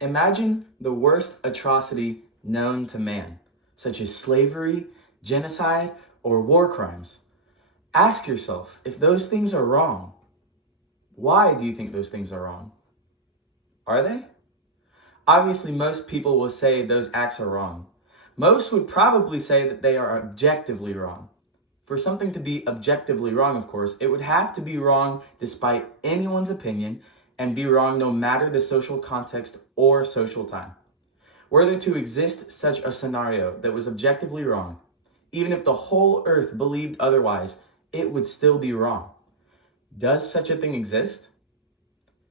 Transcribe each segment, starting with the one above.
Imagine the worst atrocity known to man, such as slavery, genocide, or war crimes. Ask yourself if those things are wrong. Why do you think those things are wrong? Are they? Obviously, most people will say those acts are wrong. Most would probably say that they are objectively wrong. For something to be objectively wrong, of course, it would have to be wrong despite anyone's opinion and be wrong no matter the social context or social time. Were there to exist such a scenario that was objectively wrong, even if the whole earth believed otherwise, it would still be wrong. Does such a thing exist?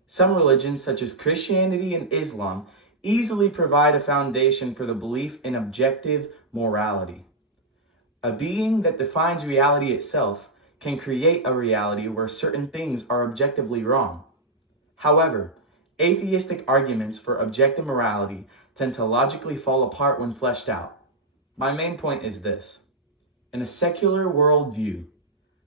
Some religions, such as Christianity and Islam, easily provide a foundation for the belief in objective morality. A being that defines reality itself can create a reality where certain things are objectively wrong. However, atheistic arguments for objective morality tend to logically fall apart when fleshed out. My main point is this. In a secular worldview,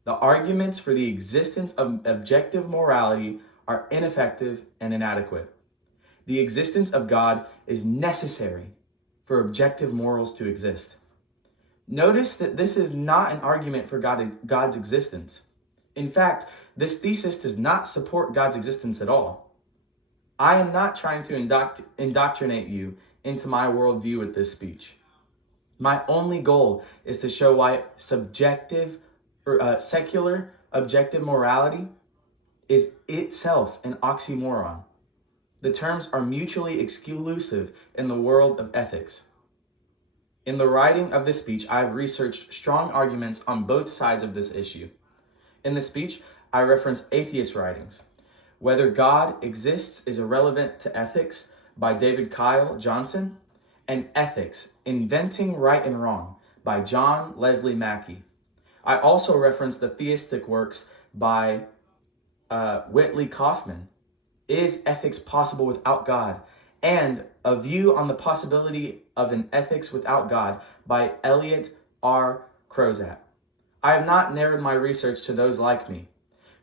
the arguments for the existence of objective morality are ineffective and inadequate. The existence of God is necessary for objective morals to exist. Notice that this is not an argument for God's existence. In fact, this thesis does not support God's existence at all. I am not trying to indoctrinate you into my worldview with this speech. My only goal is to show why secular objective morality is itself an oxymoron. The terms are mutually exclusive in the world of ethics. In the writing of this speech, I have researched strong arguments on both sides of this issue. In the speech, I reference atheist writings. Whether God Exists is Irrelevant to Ethics by David Kyle Johnson, and Ethics, Inventing Right and Wrong by John Leslie Mackey. I also reference the theistic works by Whitley Kaufman, Is Ethics Possible Without God? And A View on the Possibility of an Ethics Without God by Elliot R. Crozat. I have not narrowed my research to those like me.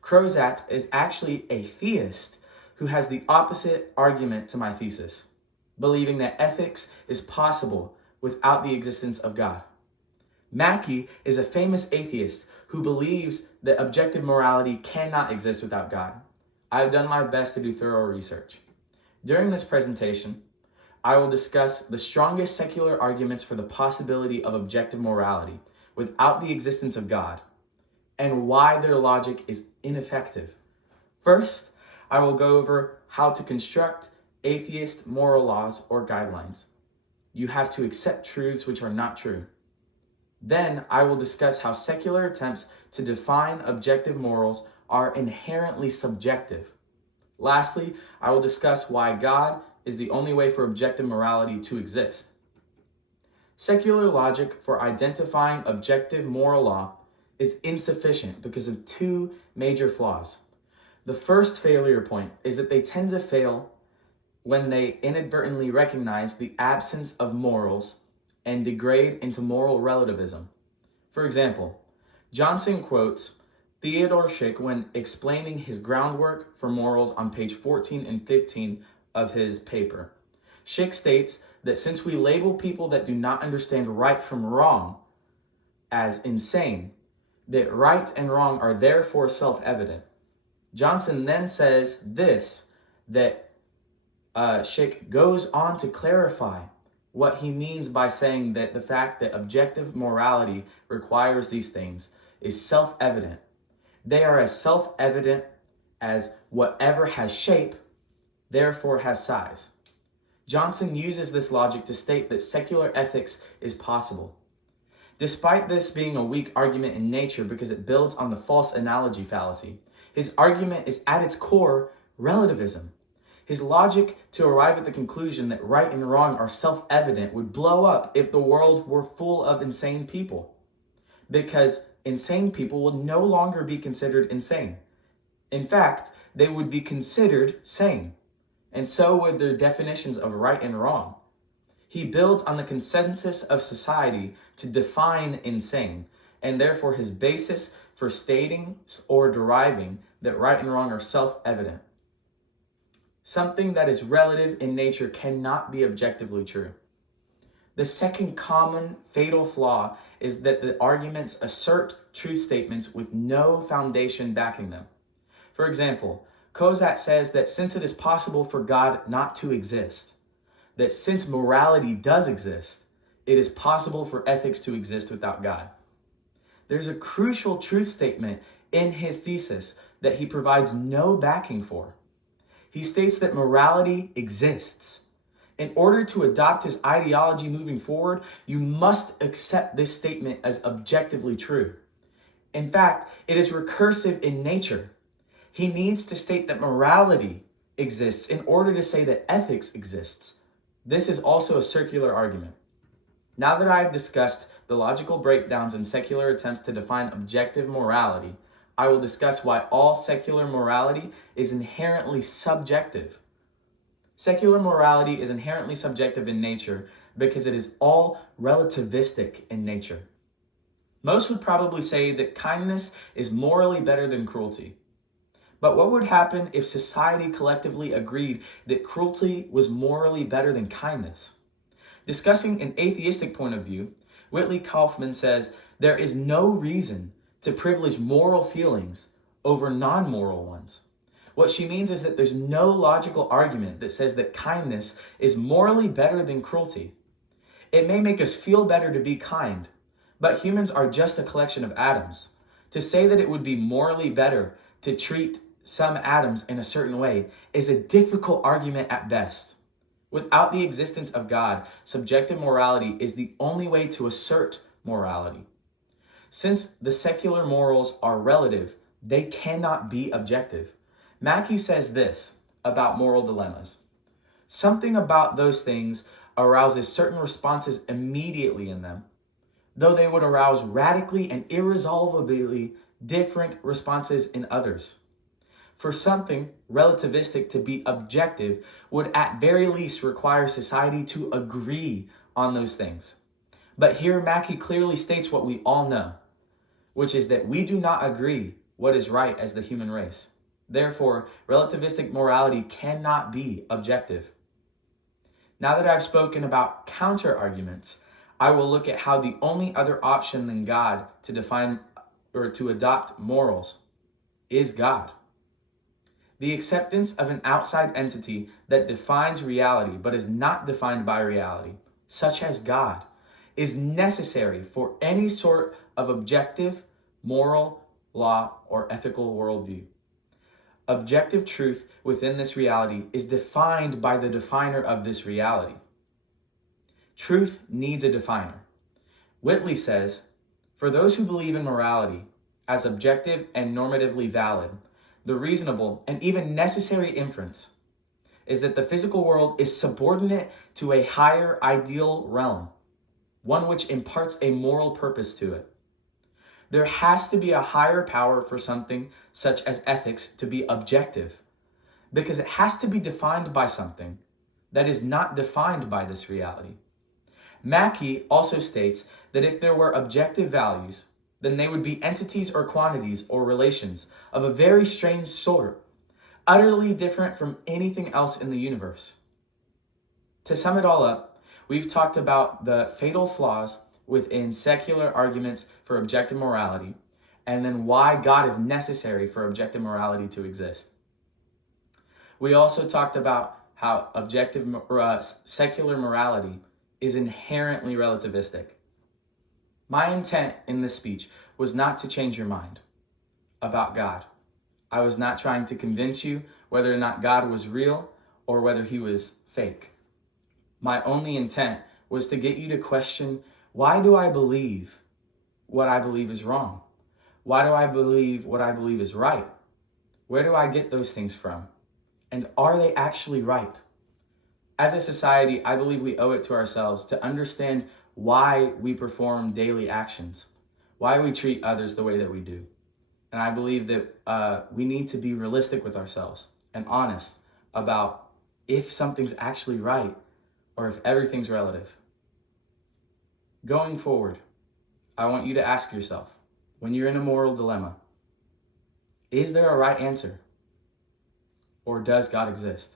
Crozat is actually a theist who has the opposite argument to my thesis, believing that ethics is possible without the existence of God. Mackey is a famous atheist who believes that objective morality cannot exist without God. I have done my best to do thorough research. During this presentation, I will discuss the strongest secular arguments for the possibility of objective morality without the existence of God, and why their logic is ineffective. First, I will go over how to construct atheist moral laws or guidelines. You have to accept truths which are not true. Then I will discuss how secular attempts to define objective morals are inherently subjective. Lastly, I will discuss why God is the only way for objective morality to exist. Secular logic for identifying objective moral law is insufficient because of two major flaws. The first failure point is that they tend to fail when they inadvertently recognize the absence of morals and degrade into moral relativism. For example, Johnson quotes Theodore Schick when explaining his groundwork for morals on page 14 and 15 of his paper. Schick states that since we label people that do not understand right from wrong as insane, that right and wrong are therefore self-evident. Johnson then says that Schick goes on to clarify what he means by saying that the fact that objective morality requires these things is self-evident. They are as self-evident as whatever has shape, therefore has size. Johnson uses this logic to state that secular ethics is possible. Despite this being a weak argument in nature because it builds on the false analogy fallacy, his argument is at its core relativism. His logic to arrive at the conclusion that right and wrong are self-evident would blow up if the world were full of insane people, because insane people would no longer be considered insane. In fact, they would be considered sane, and so would their definitions of right and wrong. He builds on the consensus of society to define insane, and therefore his basis for stating or deriving that right and wrong are self-evident. Something that is relative in nature cannot be objectively true. The second common fatal flaw is that the arguments assert truth statements with no foundation backing them. For example, Kozak says that since it is possible for God not to exist, that since morality does exist, it is possible for ethics to exist without God. There's a crucial truth statement in his thesis that he provides no backing for. He states that morality exists. In order to adopt his ideology moving forward, you must accept this statement as objectively true. In fact, it is recursive in nature. He needs to state that morality exists in order to say that ethics exists. This is also a circular argument. Now that I have discussed the logical breakdowns in secular attempts to define objective morality, I will discuss why all secular morality is inherently subjective. Secular morality is inherently subjective in nature because it is all relativistic in nature. Most would probably say that kindness is morally better than cruelty. But what would happen if society collectively agreed that cruelty was morally better than kindness? Discussing an atheistic point of view, Whitley Kaufman says there is no reason to privilege moral feelings over non-moral ones. What she means is that there's no logical argument that says that kindness is morally better than cruelty. It may make us feel better to be kind, but humans are just a collection of atoms. To say that it would be morally better to treat some atoms in a certain way is a difficult argument at best. Without the existence of God, subjective morality is the only way to assert morality. Since the secular morals are relative, they cannot be objective. Mackey says this about moral dilemmas. Something about those things arouses certain responses immediately in them, though they would arouse radically and irresolvably different responses in others. For something relativistic to be objective would at very least require society to agree on those things. But here Mackey clearly states what we all know, which is that we do not agree what is right as the human race. Therefore, relativistic morality cannot be objective. Now that I've spoken about counter-arguments, I will look at how the only other option than God to define or to adopt morals is God. The acceptance of an outside entity that defines reality but is not defined by reality, such as God, is necessary for any sort of objective, moral, law, or ethical worldview. Objective truth within this reality is defined by the definer of this reality. Truth needs a definer. Whitley says, for those who believe in morality as objective and normatively valid, the reasonable and even necessary inference is that the physical world is subordinate to a higher ideal realm, one which imparts a moral purpose to it. There has to be a higher power for something such as ethics to be objective, because it has to be defined by something that is not defined by this reality. Mackey also states that if there were objective values, then they would be entities or quantities or relations of a very strange sort, utterly different from anything else in the universe. To sum it all up, we've talked about the fatal flaws within secular arguments for objective morality, and then why God is necessary for objective morality to exist. We also talked about how secular morality is inherently relativistic. My intent in this speech was not to change your mind about God. I was not trying to convince you whether or not God was real or whether he was fake. My only intent was to get you to question, why do I believe what I believe is wrong? Why do I believe what I believe is right? Where do I get those things from? And are they actually right? As a society, I believe we owe it to ourselves to understand why we perform daily actions, why we treat others the way that we do. And I believe that we need to be realistic with ourselves and honest about if something's actually right or if everything's relative. Going forward, I want you to ask yourself, when you're in a moral dilemma, is there a right answer? Or does God exist?